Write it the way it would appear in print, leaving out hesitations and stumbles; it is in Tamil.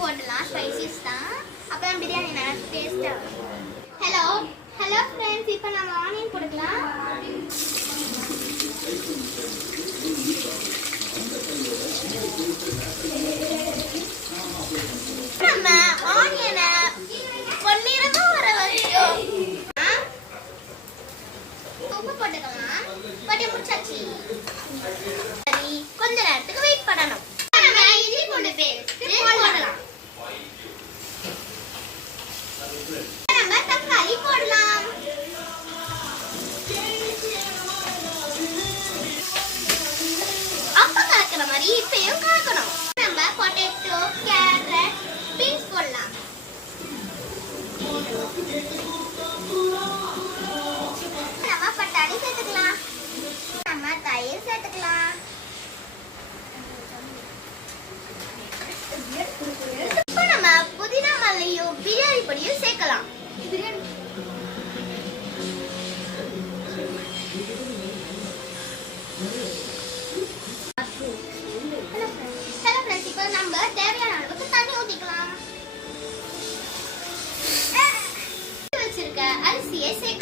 போடலாம், ஸ்பைசஸ் தான். அப்பதான் பிரியாணி நல்லா டேஸ்டா இருக்கும். ஹலோ ஃப்ரெண்ட்ஸ், இப்போ நம்ம ஆனியன் போட்டுக்கலாம். நம்ம ஆனியனை பொன்னிறமா வர வரைக்கும் உப்பு போட்டுக்கலாம். போட்டு முடிச்சாச்சு. சரி, கொஞ்ச நேரத்துக்கு வெயிட் பண்ணணும். நம்ம இஞ்சி பூண்டு பேஸ்ட் போடலாம். நம்ம தக்காளி போடலாம். அப்ப கலக்கிற மாதிரி இப்பயும் கலக்கணும். நம்ம பொட்டேட்டோ, கேரட், பீன்ஸ் போடலாம். நம்ம பட்டாணி சேர்த்துக்கலாம். நம்ம தயிர் சேர்த்துக்கலாம். இப்போ நம்ம புதினா மல்லியும் பிரியாணி பொடியும் சேர்க்கலாம். இப்போ நம்ம தேவையான அளவுக்கு தண்ணி ஊத்திக்கலாம். வச்சிருக்க அரிசியை சேர்க்கலாம்.